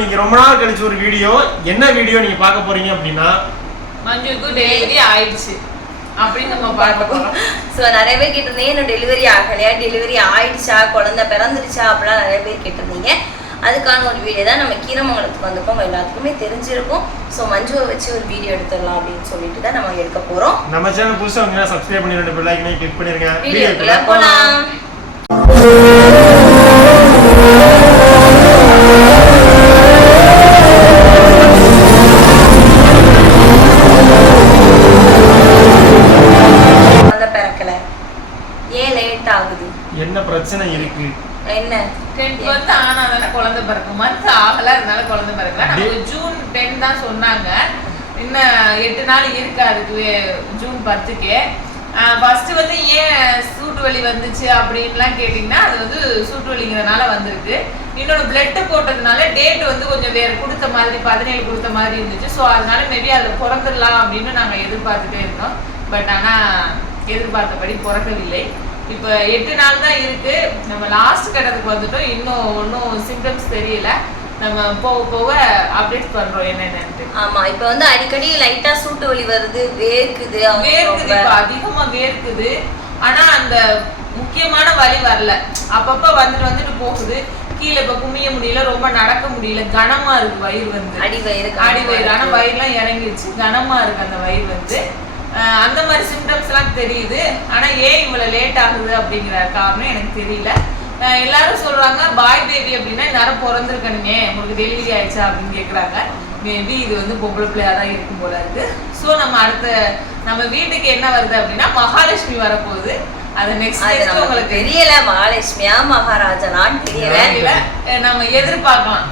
நீங்க ரொம்ப நாள் கழிச்சு ஒரு வீடியோ என்ன வீடியோ நீங்க பார்க்க போறீங்க அப்படின்னா? மஞ்சுக்கு டெலிவரி ஆயிடுச்சு. அப்படின்னு நம்ம பார்க்க போறோம். ஸோ நிறைய பேர் கேட்டிருந்தீங்க இன்னும் டெலிவரி ஆகலையா? டெலிவரி ஆயிடுச்சா? குழந்தை பிறந்துருச்சா? அப்படிலாம் நிறைய பேர் கேட்டிருந்தீங்க. அதுக்கான ஒரு வீடியோ தான் நம்ம கீரமங்கலத்துக்கு வந்திருக்கோம். எல்லாத்துக்குமே தெரிஞ்சிருக்கும். ஸோ மஞ்சுவை வச்சு ஒரு வீடியோ எடுத்துடலாம் அப்படின்னு சொல்லிட்டு தான் நம்ம எடுக்க போறோம். நம்ம சேனல் புதுசா வந்தீங்கன்னா சப்ஸ்கிரைப் பண்ணி ரெண்டு பெல் ஐக்கனை கிளிக் பண்ணிருங்க வீடியோக்குள்ள வீடியோக்குள்ள என்ன? டென்த் ஆனா தானே குழந்தை பிறக்கும் மந்த் ஆகல அதனால குழந்தை பிறக்கல. நமக்கு ஜூன் டென் தான் சொன்னாங்க. இன்னும் எட்டு நாள் இருக்கு அதுக்கு ஜூன் பத்துக்கு ஃபர்ஸ்ட் வந்து ஏன் சூட்டு வலி வந்துச்சு அப்படின்லாம் கேட்டிங்கன்னா அது வந்து சூட்டு வலிங்கிறதுனால வந்திருக்கு. இன்னொன்று பிளட் போட்டதுனால டேட் வந்து கொஞ்சம் வேற கொடுத்த மாதிரி பதினேழு கொடுத்த மாதிரி இருந்துச்சு. ஸோ அதனால மேபி அதில் பிறந்துடலாம் அப்படின்னு நாங்கள் எதிர்பார்த்துட்டே இருந்தோம். பட் ஆனால் எதிர்பார்த்தபடி பிறக்கவில்லை. இப்போ எட்டு நாள் தான் இருக்கு. நம்ம லாஸ்ட் கட்டத்துக்கு வந்துட்டோம். இன்னும் ஒன்றும் சிம்டம்ஸ் தெரியல. நம்ம போக போக அப்டேட் பண்றோம் என்னென்னட்டு ஆமா இப்ப வந்து அடிக்கடி லைட்டா சூட்டு வலி வருது வேர்க்குது. வேர்க்குது இப்போ அதிகமா வேர்க்குது. ஆனா அந்த முக்கியமான வலி வரல. அப்பப்ப வந்துட்டு வந்துட்டு போகுது. கீழே இப்ப குமிய முடியல ரொம்ப நடக்க முடியல. கனமா இருக்கு வயிறு வந்து. அடி வயிறு அடி வயிறு ஆனா வயிறுலாம் இறங்கிடுச்சு கனமா இருக்கு அந்த வயிறு வந்து. அந்த மாதிரி சிம்டம்ஸ் எல்லாம் தெரியுது. ஆனா ஏன் இவ்வளவு லேட் ஆகுது அப்படிங்கிற காரணம் எனக்கு தெரியல. எல்லாரும் சொல்றாங்க பாய் பேபி அப்படின்னா நேரம் பிறந்திருக்கணுமே. உங்களுக்கு டெலிவரி ஆயிடுச்சா? அப்படின்னு கேக்குறாங்க. மேபி இது வந்து பொம்பளை பிள்ளையா தான் இருக்கும் போல இருக்கு. ஸோ நம்ம அடுத்த நம்ம வீட்டுக்கு என்ன வருது அப்படின்னா மகாலட்சுமி வரப்போகுது. அது நெக்ஸ்ட் அது நமக்கு தெரியல மகாலட்சுமியா மகாராஜனான்னு தெரியல. நம்ம எதிர்பார்க்கலாம்.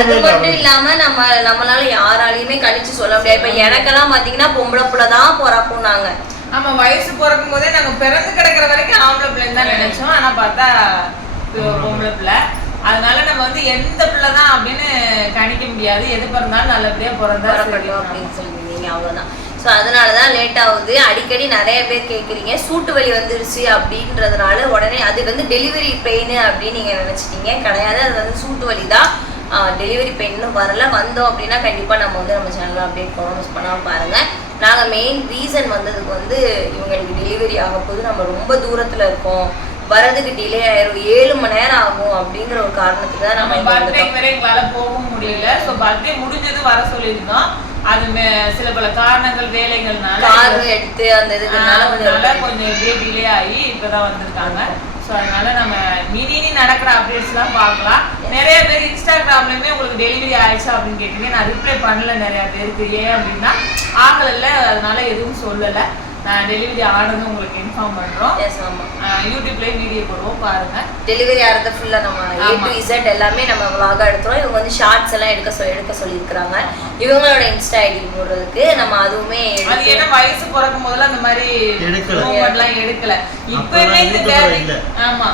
அது மட்டும் இல்லை இல்லாம நம்ம நம்மளால யாராலையுமே கணிச்சு சொல்ல முடியாது. இப்ப எனக்கெல்லாம் பாத்தீங்கன்னா பொம்பளை புள்ள தான் பிறக்கும் நாங்க ஆமா வயசு பிறக்கும் போதே நாங்க பிறந்து கிடக்குற வரைக்கும் ஆம்பளை பிள்ளைன்னு தான் நினைச்சோம். ஆனா பார்த்தா பொம்பளை பிள்ளை. அதனால நம்ம வந்து எந்த பிள்ளை தான் அப்படின்னு கணிக்க முடியாது. எது பிறந்தாலும் நல்லபடியா பிறந்தா அப்படின்னு சொல்லியிருந்தீங்க அவ்வளவுதான். ஸோ அதனால தான் லேட் ஆகுது. அடிக்கடி நிறைய பேர் கேட்குறீங்க சூட்டு வலி வந்துருச்சு அப்படின்றதுனால உடனே அது வந்து டெலிவரி பெயின் அப்படின்னு நீங்கள் நினச்சிட்டீங்க. கிடையாது. அது வந்து சூட்டு வலி தான் டெலிவரி பெயினும் வரல. வந்தோம் அப்படின்னா கண்டிப்பாக நம்ம வந்து நம்ம சேனலில் அப்டேட் பண்ணோம் மிஸ் பண்ணாமல் பாருங்கள் நாங்கள் மெயின் ரீசன் வந்ததுக்கு வந்து இவங்களுக்கு டெலிவரி ஆக போது நம்ம ரொம்ப தூரத்தில் இருக்கோம். வரதுக்கு டிலே ஆயிரும். ஏழு மணி நேரம் ஆகும் அப்படிங்கிற ஒரு காரணத்துக்கு தான் நம்ம பர்த்டே. வரை எங்களால போக முடியல. ஸோ பர்த்டே முடிஞ்சது வர சொல்லியிருந்தோம். அது மே- சில பல காரணங்கள் வேலைகள்னால எடுத்து அந்த அதனால கொஞ்சம் இப்படியே டிலே ஆகி இப்பதான் வந்திருக்காங்க. ஸோ அதனால நம்ம மீதி நடக்கிற அப்டேட்ஸ் எல்லாம் பார்க்கலாம். நிறைய பேர் இன்ஸ்டாகிராம்லயுமே உங்களுக்கு டெலிவரி ஆயிடுச்சா அப்படின்னு கேட்டீங்க நான் ரிப்ளை பண்ணல நிறைய பேருக்கு. ஏன் அப்படின்னா ஆகலைல்ல அதனால எதுவும் சொல்லல. டெலிவரி ஆனது உங்களுக்கு இன்ஃபார்ம் பண்றோம். எஸ் ஆமாம் ஆஹ் யூடியூப்லயே வீடியோ போடுவோம் பாருங்க. டெலிவரி ஆகிறத ஃபுல்லாக நம்ம ஏ ஆமா. டு இசட் எல்லாமே நம்ம vlog-ஆ எடுத்துறோம் இவங்க வந்து ஷார்ட்ஸ் எல்லாம் எடுக்க சொல்லி எடுக்க சொல்லியிருக்கிறாங்க. இவங்களோட இன்ஸ்டா ஐடி போடுறதுக்கு நம்ம அதுவுமே அது என்ன வயசு பிறக்கும் போதெல்லாம் இந்த மாதிரி எல்லாம் எடுக்கல. இப்பவே இந்த வேலை. ஆமா.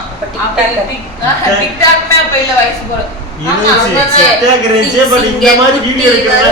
டிக்டாக்மே அப்ப இல்ல வயசு போற ஆமா, இருந்துச்சு அப்பதான் TikTok இருந்துச்சு பட் இந்த மாதிரி வீடியோ எடுக்கிறதா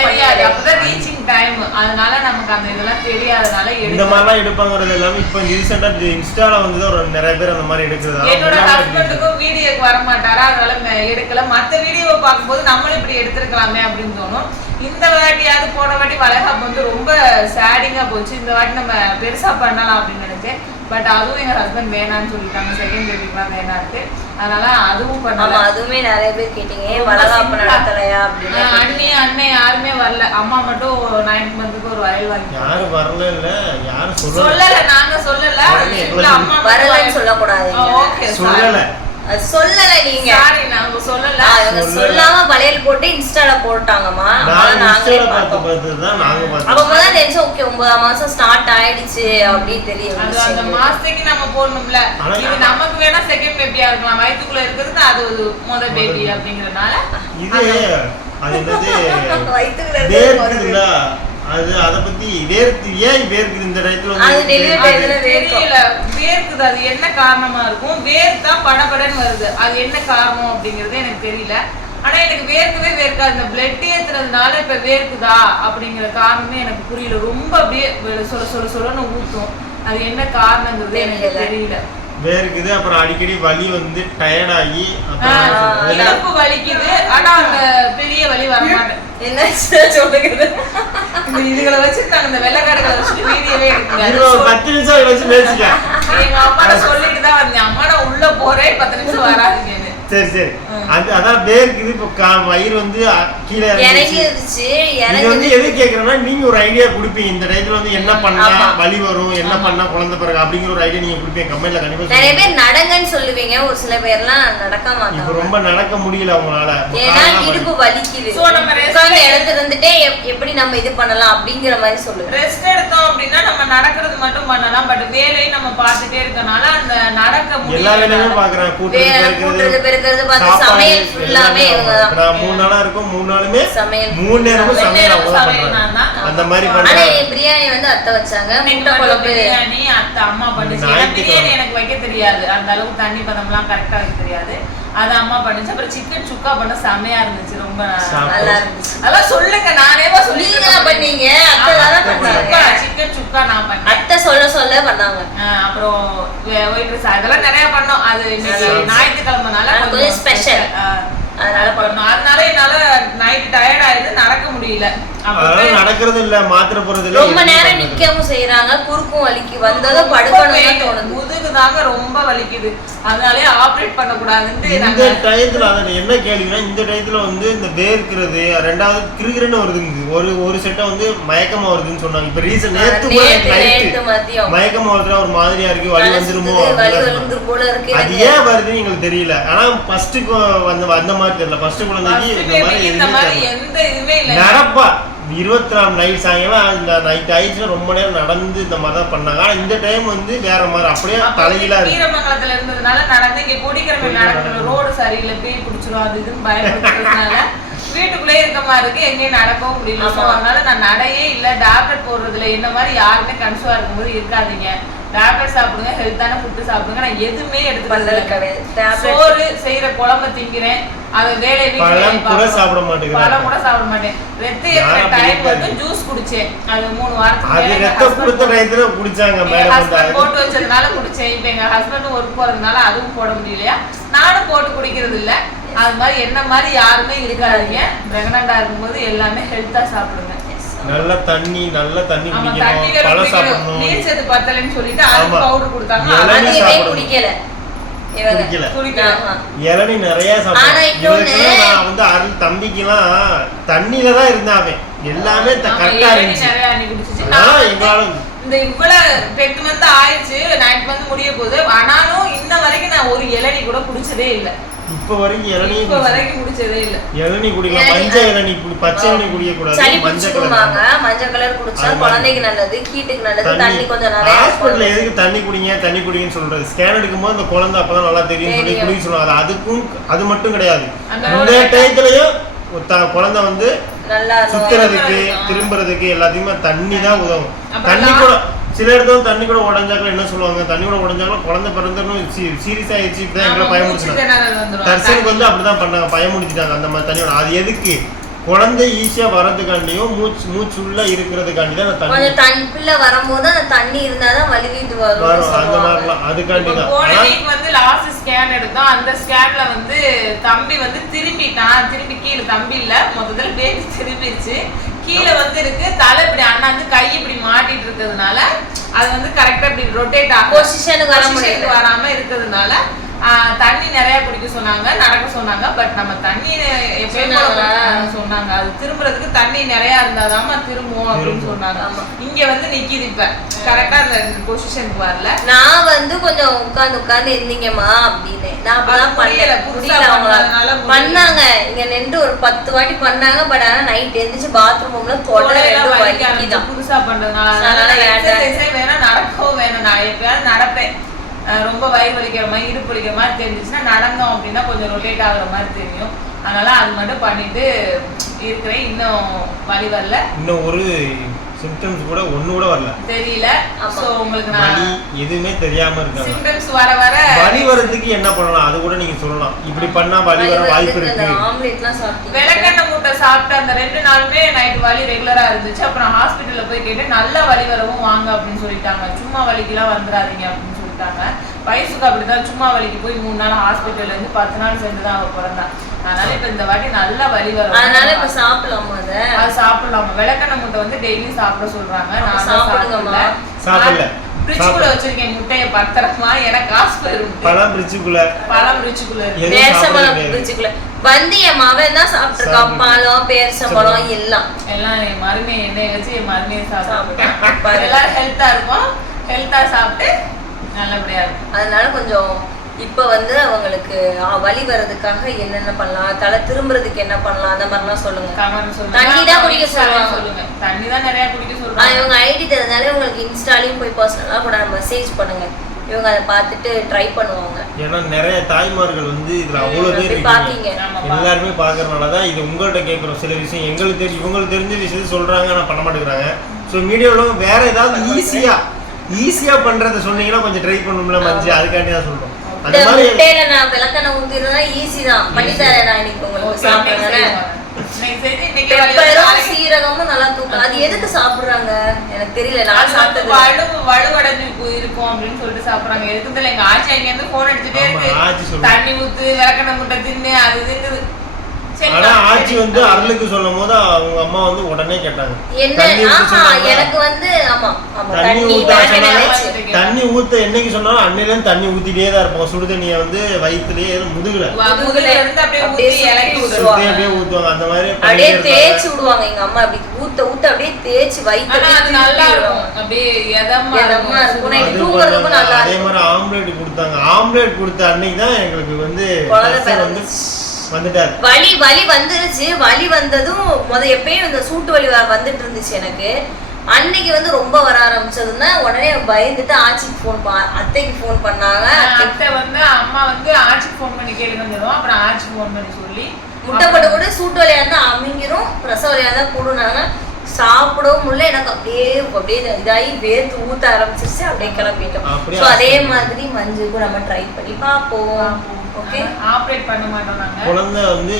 தெரியாது. அப்பதான் ரீச்சிங் டைம் அதனால நமக்கு அந்த இதெல்லாம் தெரியாதனால இந்த மாதிரிலாம் எடுப்பாங்கிறது எல்லாமே இப்போ ரீசெண்டா இன்ஸ்டால வந்து ஒரு நிறைய பேர் அந்த மாதிரி எடுக்குது என்னோட ஹஸ்பண்டுக்கும் வீடியோக்கு வர மாட்டாரா அதனால எடுக்கல. மத்த வீடியோவை பார்க்கும்போது நம்மளும் இப்படி எடுத்திருக்கலாமே அப்படின்னு தோணும். இந்த வாட்டியாவது போன வாட்டி வளகாப்பு வந்து ரொம்ப சேடிங்கா போச்சு. இந்த வாட்டி நம்ம பெருசா பண்ணலாம் அப்படின்னு நினைச்சேன். பட் அதுவும் எங்க ஹஸ்பண்ட் வேணாம்னு சொல்லிட்டாங்க. செகண்ட் பேபிக்குலாம் வேணான்ட்டு. அதனால அதுவும் ஆமா பண்ணல அதுவுமே நிறைய பேர் கேட்டீங்க. வளகாப்பு. நடத்தலையா? அப்படின்னு. அண்ணி அண்ணன் யாருமே வரல. அம்மா மட்டும் நைன்த் மந்த்துக்கு ஒரு வயல் வாங்கி யாரும் வரல இல்ல யாரும் சொல்லல. சொல்லல நாங்க சொல்லல. அம்மா வரலன்னு சொல்லக்கூடாது. sorry. சொல்லல. சொல்லல நீங்க. சாரி நாங்க சொல்லல. சொல்லல. சொல்லாம வளையல் போட்டு இன்ஸ்டால போட்டாங்கம்மா. நாங்களே பார்த்தோம். பார்த்து தான் நாங்க அப்ப முதல்ல நினைச்சோம் ஓகே ஒன்பதாம் மாசம் ஸ்டார்ட் ஆயிடுச்சு அப்படின்னு தெரிய அது வந்துச்சு. அந்த. மாசத்துக்கு நம்ம போடணும்ல. இது நமக்கு வேணா செகண்ட் பேபியா இருக்கலாம். வயித்துக்குள்ள இருக்கிறது அது ஒரு முத பேபி அப்படிங்கறதுனால. இது அது என்னது? வயித்துக்குள்ள அது அத பத்தி வேர்க்கு ஏன் வேர்க்குது இந்த டயத்துல அது தெரியல. வேர்க்குது. அது என்ன காரணமா இருக்கும்? வேர்த்தா படபடன்னு வருது. அது என்ன காரணம் அப்படிங்கறது எனக்கு தெரியல. ஆனா எனக்கு வேர்க்கவே வேர்க்காது. இந்த பிளட் ஏத்துறதுனால இப்ப வேர்க்குதா அப்படிங்கிற காரணமே எனக்கு புரியல. ரொம்ப அப்படியே வெ- சொல சொல சொலன்னு ஊத்தும். அது என்ன காரணங்கிறது எனக்கு தெரியல. வேர்க்குது அப்புறம் அடிக்கடி வலி வந்து டயர்ட் ஆகி இடுப்பு வலிக்குது. ஆனா அந்த பெரிய வலி வர மாட்டேன் என்ன சொல்லுங்க இந்த இதுகளை வச்சு நாங்க இந்த வெள்ளக்காடுகளை வச்சுட்டு வீடியோவே எடுக்கல பத்து நிமிஷம் இதை வச்சு பேசிக்க. எங்க அம்மாட்ட சொல்லிட்டு தான் வந்தேன். அம்மா நான் உள்ள போறேன் பத்து நிமிஷம் வராதுங்கன்னு. சரி சரி. அது அதான் வேர்க்குது. இப்போ கா- வயிறு வந்து கீழே இறங்கிடுச்சு. இது வந்து எது கேக்குறேன்னா நீங்க ஒரு ஐடியா கொடுப்பீங்க. இந்த டயத்துல வந்து என்ன பண்ணா. வலி வரும் என்ன பண்ணா குழந்தை பிறகு அப்படிங்கிற ஒரு ஐடியா நீங்க கொடுப்பீங்க. கண்டிப்பா நிறைய. பேர் நடங்கன்னு சொல்லுவீங்க. ஒரு சில பேர்லாம் நடக்க இப்ப மாட்டாங்க ரொம்ப நடக்க முடியல அவங்களால. ஏன்னா. இடுப்பு வலிக்குது. So, நம்ம rest உட்கார்ந்து இடத்துல இருந்துட்டே எப்- எப்படி நம்ம இது பண்ணலாம் அப்படிங்கிற மாதிரி சொல்லுங்க. ரெஸ்ட் எடுத்தோம் அப்படின்னா நம்ம நடக்கிறது மட்டும் பண்ணலாம். பட் வேலையும் நம்ம பார்த்துட்டே இருக்கனால அந்த நடக்க எல்லா வேலையுமே முடியல பாக்குறேன் கூட்டுறது வேலை கூட்டுறது பெருக்கிறது பெருக்கிறது பார்த்து சமையல் ஃபுல்லாமே மூணு நாளா இருக்கும் மூணு சமையல். மூணு நேரமும் சமையல். அந்த மாதிரி ஆனா பண்றாங்க பிரியாணி வந்து அத்தை வச்சாங்க. முட்டை குழம்பு. பிரியாணி அத்தை அம்மா பண்ணுச்சு. பிரியாணி எனக்கு வைக்க தெரியாது. அந்த அளவுக்கு தண்ணி பதம்லாம் கரெக்டா வைக்க தெரியாது. அது அம்மா பண்ணுச்சு. அப்புறம் சிக்கன் சுக்கா பண்ண செமையா இருந்துச்சு. ரொம்ப. நல்லா இருந்துச்சு. அதெல்லாம் சொல்லுங்க. நானே நீங்க தான் பண்ணீங்க. அத்தை தானே பண்ணாங்க. சிக்கன் சுக்கா நான் பண்ணேன். அத்தை சொல்ல சொல்ல பண்ணாங்க. ஆஹ் அப்புறம் ஒயிட் ரைஸ் அதெல்லாம் நிறைய பண்ணோம். அது. ஞாயிற்றுக்கிழமைனால கொஞ்சம் special. அதனால பண்ணோம் அதனால என்னால நைட் டயர்ட் ஆயிடுது நடக்க முடியல. அப்புறம் நடக்கிறது இல்ல மாத்திரை போறது இல்ல ரொம்ப நேரம். நிக்கவும் செய்யறாங்க குறுக்கும் வலிக்கு வந்ததும் படுக்கணும் தோணுது. முதுகு தாங்க ரொம்ப வலிக்குது. அதனாலே ஆபரேட் பண்ணக்கூடாதுன்ட்டு இந்த நாங்க டயத்துல அத என்ன கேள்வினா இந்த டயத்துல வந்து இந்த வேர்க்கிறது ரெண்டாவது கிருகிருன்னு வருதுங்க. ஒரு ஒரு செட்டை வந்து மயக்கமா வருதுன்னு சொன்னாங்க. இப்ப ரீசன் நேத்து கூட மதியம். மயக்கமா வருதுன்னா ஒரு மாதிரியா இருக்கு வலி வந்துருமோ அது ஏன் வருதுன்னு எங்களுக்கு தெரியல. ஆனா ஃபர்ஸ்ட் வந்த அந்த மாதிரி தெரியல. ஃபர்ஸ்ட் குழந்தைக்கு இந்த மாதிரி இந்த. எந்த இதுவுமே இல்ல நடப்பா. இருபத்தி நாலு நைட் சாயங்காலம் இந்த நைட் ஆயிடுச்சுன்னா ரொம்ப நேரம் நடந்து இந்த மாதிரி தான் பண்ணாங்க. ஆனா இந்த டைம் வந்து வேற மாதிரி அப்படியே அப்ப தலையில வீரமங்கலத்துல இருந்ததுனால நடந்து இங்க கொடிக்கிறவங்க நடக்கிற ரோடு சரியில்லை பேய் பிடிச்சிரும் அது இதுன்னு பயப்படுறதுனால வீட்டுக்குள்ளே இருக்க மாதிரி இருக்கு. எங்கேயும் நடக்கவும் முடியல. அதனால நான் நடையே இல்ல டேப்லெட் போடுறதுல என்ன மாதிரி யாருமே கன்சிவா இருக்கும்போது இருக்காதீங்க. டேப்லெட் சாப்பிடுங்க ஹெல்த்தான ஃபுட்டு சாப்பிடுங்க. நான் எதுவுமே பல்லல் எடுத்துக்கிறது கிடையாது. சோறு செய்யற குழம்பு திங்கிறேன். அது வேலையை பழம் கூட சாப்பிட. பழம் கூட சாப்பிட மாட்டேன். ரத்த அப்படி டைம். வந்து ஜூஸ் குடிச்சேன். அது மூணு வாரத்துக்கு அது கொடுத்த டயத்துல குடிச்சாங்க மேடம் வந்து போட்டு வச்சதுனால குடிச்சேன். இப்ப எங்க ஹஸ்பண்டும் ஒர்க் போறதுனால அதுவும் போட முடியலையா? நானும் போட்டு குடிக்கிறது இல்ல. அது மாதிரி என்ன மாதிரி யாருமே இருக்காதீங்க. பிரெக்னண்டா இருக்கும்போது எல்லாமே ஹெல்த்தா சாப்பிடுங்க. நல்ல தண்ணி நல்ல தண்ணி குடிக்கணும் பழம் சாப்பிடணும். நீர் சத்து பத்தலைன்னு சொல்லிட்டு அதுக்கு. பவுடர் கொடுத்தாங்க. அதையுமே சாப்பிடணும். குடிக்கல. இளநீ நிறைய இவனுக்குலாம் நான் வந்து அருள் தம்பிக்கெல்லாம் தண்ணியில தான் இருந்தான் அவன். எல்லாமே கரெக்டா இளநீ இருந்துச்சு. நிறைய அன்னி குடிச்சிச்சு. அதனால நான் வந்து எங்களால இந்த இவ்வளவு டென் மந்த் ஆயிடுச்சு. நைன் மந்த் முடிய போகுது. ஆனாலும் இன்ன வரைக்கும் நான் ஒரு இளநீ கூட குடிச்சதே இல்ல. இப்ப வரைக்கும் இளநீ இப்ப வரைக்கும் குடிச்சதே இல்ல. இளநீ குடிக்கலாம். மஞ்சள் இளநீ குடி பச்சை இளநீ குடிக்க கூடாது சளி மஞ்சள் கலர் மஞ்சள் கலர் குடிச்சா. குழந்தைக்கு நல்லது ஹீட்டுக்கு நல்லது தண்ணி கொஞ்சம் நிறைய ஹாஸ்பிட்டல்ல எதுக்கு தண்ணி குடிங்க? தண்ணி குடிங்கன்னு சொல்றது. ஸ்கேன் எடுக்கும்போது அந்த குழந்தை அப்பதான் நல்லா தெரியும் சொல்லி. குடிக்க சொல்லுவாங்க. அது அதுக்கும் அது மட்டும் கிடையாது. இந்த டயத்துலயும் குழந்தை வந்து நல்லா சுத்துறதுக்கு. திரும்புறதுக்கு எல்லாத்தையுமே தண்ணி தான் உதவும். தண்ணி கூட சில இடத்துல தண்ணி கூட உடஞ்சாக்கள் என்ன சொல்லுவாங்க? தண்ணி கூட உடஞ்சாக்கள் குழந்தை பிறந்தனும் சீரியஸ் ஆயிடுச்சு இப்பதான் எங்களை வந்துரும். தர்சனுக்கு வந்து அப்படிதான் பண்ணாங்க. பயமுடிச்சிட்டாங்க அந்த மாதிரி தண்ணியோட அது எதுக்கு? குழந்தை ஈஸியா வர்றதுக்காண்டியும் மூச்சு மூச்சு உள்ள இருக்கிறதுக்காண்டி தான் அந்த தண்ணி கொஞ்சம் தண்ணி பிள்ளை வரும்போது அந்த தண்ணி இருந்தாதான் வலிவிட்டு வரும் வரும் அந்த. மாதிரிலாம் அதுக்காண்டி தான் போன வந்து last scan எடுத்தோம். அந்த scanல வந்து தம்பி வந்து திரும்பிட்டான். திரும்பி கீழ தம்பி இல்ல, மொத்தத்துல baby திரும்பிருச்சு. கீழ வந்து இருக்கு, தலை இப்படி அண்ணாந்து கை இப்படி மாட்டிட்டு இருக்கிறதுனால, அது வந்து ஆ இப்படி rotate ஆகும். முடியல. வராம இருக்கிறதுனால, தண்ணி நிறைய குடிக்க சொன்னாங்க நடக்க சொன்னாங்க பட் நம்ம தண்ணி எப்பயும் சொன்னாங்க. அது திரும்புறதுக்கு தண்ணி நிறைய இருந்தாதாம்மா திரும்பும் அப்படின்னு. சொன்னாங்க. ஆமா. இங்க வந்து நிக்கிது இப்ப. கரெக்டா அந்த பொசிஷனுக்கு வரல. நான் வந்து கொஞ்சம் உட்கார்ந்து உட்கார்ந்து இருந்தீங்கம்மா அப்படின்னு. நான் புரியல, பண்ணல புரியல. பண்ணாங்க. இங்க நின்று ஒரு பத்து வாட்டி பண்ணாங்க பட் ஆனா நைட் எந்திரிச்சு பாத்ரூம் ரூம்ல புதுசா பண்றதுனால வேணாம், நடக்கவும் வேணாம். நான் எப்பயாவது நடப்பேன். ரொம்ப வயிறு வலிக்கிற மாதிரி இடுப்பு வலிக்கிற மாதிரி தெரிஞ்சுச்சுன்னா நடந்தோம் அப்படின்னா கொஞ்சம் ரொட்டேட் ஆகுற மாதிரி தெரியும். அதனால அது மட்டும் பண்ணிட்டு இருக்கிறேன். இன்னும் வலி வரல. இன்னும் ஒரு சிம்டம்ஸ் கூட ஒண்ணு கூட வரல. தெரியல. சோ உங்களுக்கு வலி நான் எதுவுமே தெரியாம இருக்காங்க சிம்டம்ஸ் வர வர வலி வர்றதுக்கு என்ன பண்ணலாம்? அது கூட நீங்க சொல்லலாம். இப்படி பண்ணா வலி வர வாய்ப்பு இருக்கு. ஆம்லெட்லாம் சாப்பிட்டீங்க விளக்கெண்ணெய் மூட்டை சாப்பிட்ட அந்த ரெண்டு நாளுமே நைட் வலி ரெகுலரா இருந்துச்சு. அப்புறம் ஹாஸ்பிட்டல்ல போய் கேட்டு நல்ல வலி வரவும் வாங்க அப்படின்னு சொல்லிட்டாங்க. சும்மா வலிக்கெல்லாம் வந்துடாதீங்க அப்படின்னு சொல்லிட்டாங்க வயசுக்கு அப்படிதான். சும்மா வலிக்கு போய் மூணு நாள் ஹாஸ்பிட்டல்ல இருந்து பத்து நாள் சேர்ந்து தான் அவ பிறந்தான். அதனால இப்ப இந்த வாட்டி நல்ல வலி வரும். அதனால இப்ப சாப்பிடலாமா அத? அது சாப்பிடலாம். முட்டை வந்து டெய்லியும் சாப்பிட சொல்றாங்க. நான் தான் சாப்பிடுங்கம்மா. சாப்பிடல. ஃப்ரிட்ஜுக்குள்ள வச்சிருக்கேன் முட்டையை பத்திரமா. எனக்கு காசு போயிரும் பழம் பிரிச்சுக்குள்ள பழம் ஃப்ரிட்ஜுக்குள்ள சாப்பிட பிரிச்சுக்குள்ள வந்து என் மவன் தான் சாப்பிட்டுருக்கான். சாப்பிடு. பழம் எல்லாம். எல்லாம் என் மருமையை எண்ணெய் வச்சு என் மருமையை சாப்பிட்டேன். எல்லாரும் ஹெல்த்தா இருக்கும். ஹெல்த்தா சாப்பிட்டு நல்லபடியா அதனால கொஞ்சம் இப்ப வந்து அவங்களுக்கு வலி வர்றதுக்காக என்னென்ன பண்ணலாம் தலை திரும்புறதுக்கு என்ன பண்ணலாம் அந்த மாதிரிலாம் சொல்லுங்க. சொல்லுங்க. தண்ணி தான் குடிக்க. சொல்லுங்க. தண்ணி தான் நிறைய குடிக்க ஆ, சொல்றாங்க இவங்க ஐடி தரதுனால உங்களுக்கு இன்ஸ்டாலையும் போய் பர்சனலாக கூட மெசேஜ் பண்ணுங்க. இவங்க அதை பார்த்துட்டு ட்ரை பண்ணுவாங்க. ஏன்னா நிறைய தாய்மார்கள் வந்து இதுல அவ்வளவு பேர் பாக்கீங்க. எல்லாருமே பாக்குறதுனால தான் இது உங்கள்ட்ட கேட்குறோம். சில விஷயம் எங்களுக்கு தெரியும் இவங்களுக்கு தெரிஞ்ச விஷயத்தை சொல்றாங்க ஆனால் பண்ண மாட்டேங்கிறாங்க. ஸோ மீடியாவில் வேற ஏதாவது ஈஸியா ஈஸியா பண்றதை சொன்னீங்கன்னா கொஞ்சம் ட்ரை பண்ணும்ல மஞ்சு. அதுக்காண்டி தான் சொல்றோம். இந்த அந்த மாதிரி முட்டையில நான் விளக்கெண்ணெய் ஊத்திடுறதா ஈஸி தான். பண்ணி தரேன் நான் இன்னைக்கு உங்களுக்கு பெப்பரும் சீரகமும் நல்லா தூக்கம் அது எதுக்கு சாப்பிடுறாங்க? எனக்கு தெரியல நான் வந்து சாப்பிட்டது வலு வலுவடைஞ்சு இருக்கும் அப்படின்னு சொல்லிட்டு சாப்பிடுறாங்க. எதுக்கு தெரியல எங்க ஆச்சி அங்க இருந்து போன் அடிச்சுட்டே இருக்கு. தண்ணி ஊத்து விளக்கெண்ணெய் முட்டை தின்னு அது இதுங்குது ஆனா. ஆச்சி வந்து அருளுக்கு சொல்லும் போது அவங்க அம்மா வந்து உடனே கேட்டாங்க? எனக்கு வந்து ஆமா தண்ணி தண்ணி ஊத்த. தண்ணி ஊத்த என்னைக்கு சொன்னாலும் அன்னையில இருந்து தண்ணி ஊத்திட்டே தான் இருப்போம் சுடு தண்ணியை வந்து வயிற்றுலயே முதுகுல அப்படியே ஊத்துவாங்க அந்த மாதிரி அப்படியே தேய்ச்சி. விடுவாங்க எங்க அம்மா அப்படி ஊத்த ஊத்த அப்படியே தேய்ச்சி அது நல்லா இருக்கும் அப்படியே எதமா இருக்கும். அது. மாதிரி ஆம்லேட் கொடுத்தாங்க ஆம்லேட் கொடுத்த அன்னைக்கு தான் எங்களுக்கு வந்து வந்து. வந்துட்டாரு. வலி வலி வந்துருச்சு. வலி வந்ததும் முத எப்பயும் இந்த சூட்டு வலி வந்துட்டு இருந்துச்சு எனக்கு. அன்னைக்கு வந்து ரொம்ப வர ஆரம்பிச்சதுன்னா உடனே பயந்துட்டு ஆச்சிக்கு ஃபோன் அத்தைக்கு ஃபோன் பண்ணாங்க. அத்தை வந்து அம்மா வந்து ஆட்சிக்கு ஃபோன் பண்ணி கேளுங்கன்னு சொல்லுவோம் அப்புறம் ஆட்சிக்கு ஃபோன் பண்ணி சொல்லி முட்டை போட்டு கூட சூட்டு வலியா இருந்தா அமிங்கிரும் பிரசவ வலியா இருந்தா கூடுனாங்க. சாப்பிடவும் முடியல. எனக்கு அப்படியே அப்படியே இதாகி வேர்த்து ஊத்த ஆரம்பிச்சிருச்சு. அப்படியே கிளம்பிட்டோம். ஸோ அதே. மாதிரி மஞ்சுக்கும் நம்ம ட்ரை பண்ணி பார்ப்போம். ஓகே ஆப்ரேட் பண்ண மாட்டோம் நாங்க. குழந்தை வந்து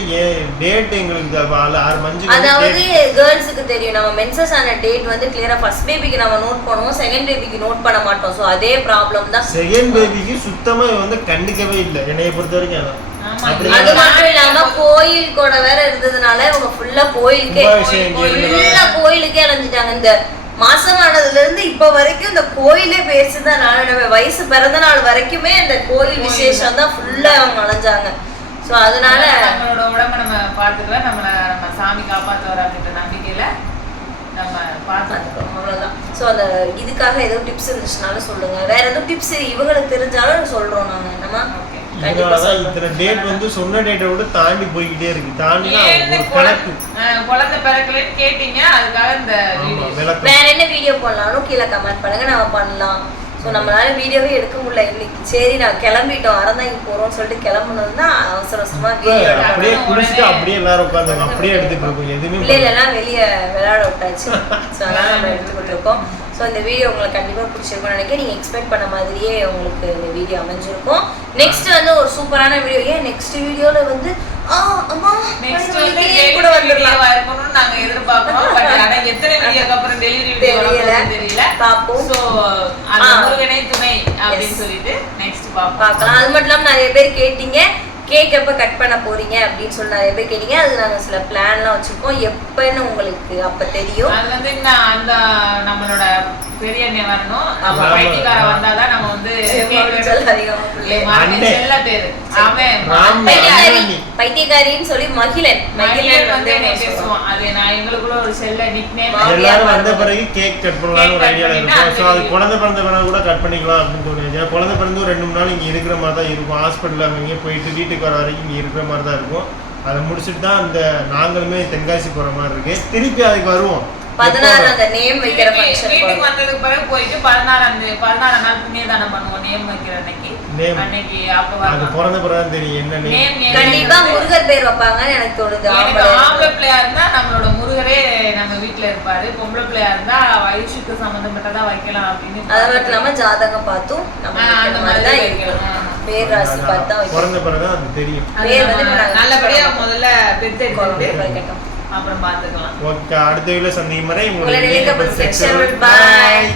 டேட் எங்களுக்கு ஆறு அதாவது கேர்ள்ஸுக்கு தெரியும். நம்ம மென்சஸ் ஆன டேட் வந்து கிளியரா ஃபர்ஸ்ட் பேபிக்கு நம்ம நோட் பண்ணுவோம். செகண்ட் பேபிக்கு நோட் பண்ண மாட்டோம். ஸோ அதே ப்ராப்ளம் தான். செகண்ட் பேபிக்கு சுத்தமா வந்து கண்டுக்கவே இல்லை. என்னைய பொறுத்த வரைக்கும் அதான். அது மட்டும் இல்லாம கோயில் கூட வேற இருந்ததுனால இவங்க ஃபுல்லா கோயிலுக்கே ஃபுல்லா கோயிலுக்கே அலைஞ்சிட்டாங்க. இந்த மாசமானதுல இருந்து இப்ப வரைக்கும் இந்த கோயிலே பேசுதான் நான் வயசு பிறந்த நாள் வரைக்குமே இந்த கோயில் விசேஷம் தான் ஃபுல்லா அவங்க அலைஞ்சாங்க ஸோ அதனால நம்மளோட உடம்ப நம்ம பார்த்துக்கலாம் நம்ம நம்ம சாமி காப்பாத்துவார் அப்படின்ற நம்பிக்கையில நம்ம பார்த்துக்கோம் அவ்வளவுதான். ஸோ அந்த இதுக்காக ஏதோ டிப்ஸ் இருந்துச்சுனாலும் சொல்லுங்க. வேற எதுவும் டிப்ஸ் இவங்களுக்கு தெரிஞ்சாலும் சொல்றோம் நாங்க. என்னமா இத்தனை டேட் வந்து சொன்ன டேட்டை விட தாண்டி போய்கிட்டே இருக்கு. கணக்கு குழந்தை பிறக்கலன்னு கேட்டீங்க அதுக்காக இந்த வேற என்ன வீடியோ பண்ணலாலும் கீழே கமெண்ட் பண்ணுங்க நம்ம பண்ணலாம். ஸோ நம்மளால வீடியோவே எடுக்க முடியல. இன்னைக்கு சரி நான் கிளம்பிட்டோம். அறந்தாங்கி போறோம்னு சொல்லிட்டு கிளம்புனதுன்னா அவசர அவசரமா அப்படியே குளிச்சுட்டு அப்படியே எல்லாரும் உட்காந்து அப்படியே எடுத்துட்டு இருக்கோம் எதுவுமே பிள்ளைகள் எல்லாம் வெளியே விளையாட விட்டாச்சு. ஸோ அதனால நம்ம எடுத்துக்கிட்டு இருக்கோம் ஸோ இந்த வீடியோ உங்களுக்கு கண்டிப்பாக பிடிச்சிருக்கும்னு நினைக்கிறேன். நீங்கள் எக்ஸ்பெக்ட் பண்ண மாதிரியே உங்களுக்கு இந்த வீடியோ அமைஞ்சிருக்கும். நெக்ஸ்ட் வந்து ஒரு சூப்பரான வீடியோ ஏன் நெக்ஸ்ட் வீடியோவில் வந்து ஆ அம்மா நெக்ஸ்ட் வந்து கூட வந்துடலாம். வீடியோவா இருக்கணும்னு நாங்க எதிர்பார்க்கிறோம். பட் ஆனா எத்தனை வீடியோக்கு அப்புறம் டெலிவரி வீடியோ தெரியல. பார்ப்போம். அந்த ஆ. முருகனே துணை அப்படின்னு. சொல்லிட்டு நெக்ஸ்ட் பாப்போம் பார்க்கலாம். அது மட்டும் இல்லாமல் நிறைய பேர் கேட்டீங்க. கேக் எப்போ கட் பண்ண போறீங்க அப்படின்னு சொல்லி நிறைய பேர் கேட்டீங்க. அது நாங்கள் சில பிளான்லாம் வச்சுருக்கோம். எப்போன்னு உங்களுக்கு அப்போ தெரியும். அது வந்து அந்த நம்மளோட பெரிய அண்ணன் வரணும். நம்ம ஆமா. பைத்தியக்கார வந்தாதான் நம்ம வந்து சொல்ல பேரு. அவன். பைத்தியக்காரின்னு சொல்லி மகிழன் மகிழன் வந்து. பேசுவான் அது நான் எங்களுக்குள்ள ஒரு செல்ல நிக் நேம் எல்லாரும் வந்த. பிறகு கேக் கட் பண்ணலாம்னு ஒரு பண்ணிட்டு இருக்கும் ஸோ அது குழந்தை பிறந்த பிறகு கூட கட் பண்ணிக்கலாம் அப்படின்னு தோணுச்சு ஏன்னா குழந்தை பிறந்து ஒரு ரெண்டு மூணு நாள் இங்கே இருக்கிற மாதிரி தான் இருக்கும். ஹாஸ்பிட்டலில் அங்கே போயிட்டு வீட்டுக்கு வர வரைக்கும் இங்கே இருக்கிற மாதிரி தான் இருக்கும். அதை முடிச்சுட்டு தான் அந்த நாங்களுமே தென்காசி போகிற மாதிரி இருக்கு. திருப்பி அதுக்கு வருவோம். பதினாறு எப்போ அந்த நேம் வைக்கிற ஃபங்க்ஷன் வீட்டுக்கு வந்ததுக்கு பிறகு போயிட்டு பதினாறாம் தேதி பதினாறாம் நாள் புண்ணியதானம் பண்ணுவோம். நேம் வைக்கிற அன்னைக்கு. அன்னைக்கு அப்ப அது பிறந்த பிறகு தெரியும். என்ன name. கண்டிப்பா முருகர் பேர் வைப்பாங்கன்னு எனக்கு தோணுது. எனக்கு ஆம்பளை. பிள்ளையா இருந்தா நம்மளோட முருகரே நம்ம வீட்ல இருப்பாரு. பொம்பளை பிள்ளையா இருந்தா வயசுக்கு சம்பந்தப்பட்டதா வைக்கலாம் அப்படின்னு அது மட்டும் இல்லாம ஜாதகம் பார்த்தும் நம்ம அந்த மாதிரி தான். இருக்கணும் பேர் ராசி பார்த்து பிறந்த பிறகு அது தெரியும். பேர் வந்து நல்லபடியா முதல்ல பெத்தெடுத்துட்டு குழந்தை வைக்கட்டும். அப்புறம் பாத்துக்கலாம் ஓகே அடுத்த வீடியோ சந்திக்கும் வரை உங்களை உங்களுக்கு நிலைக்கப்பட்ட செக்ஷன் செக்ஷன் பாய்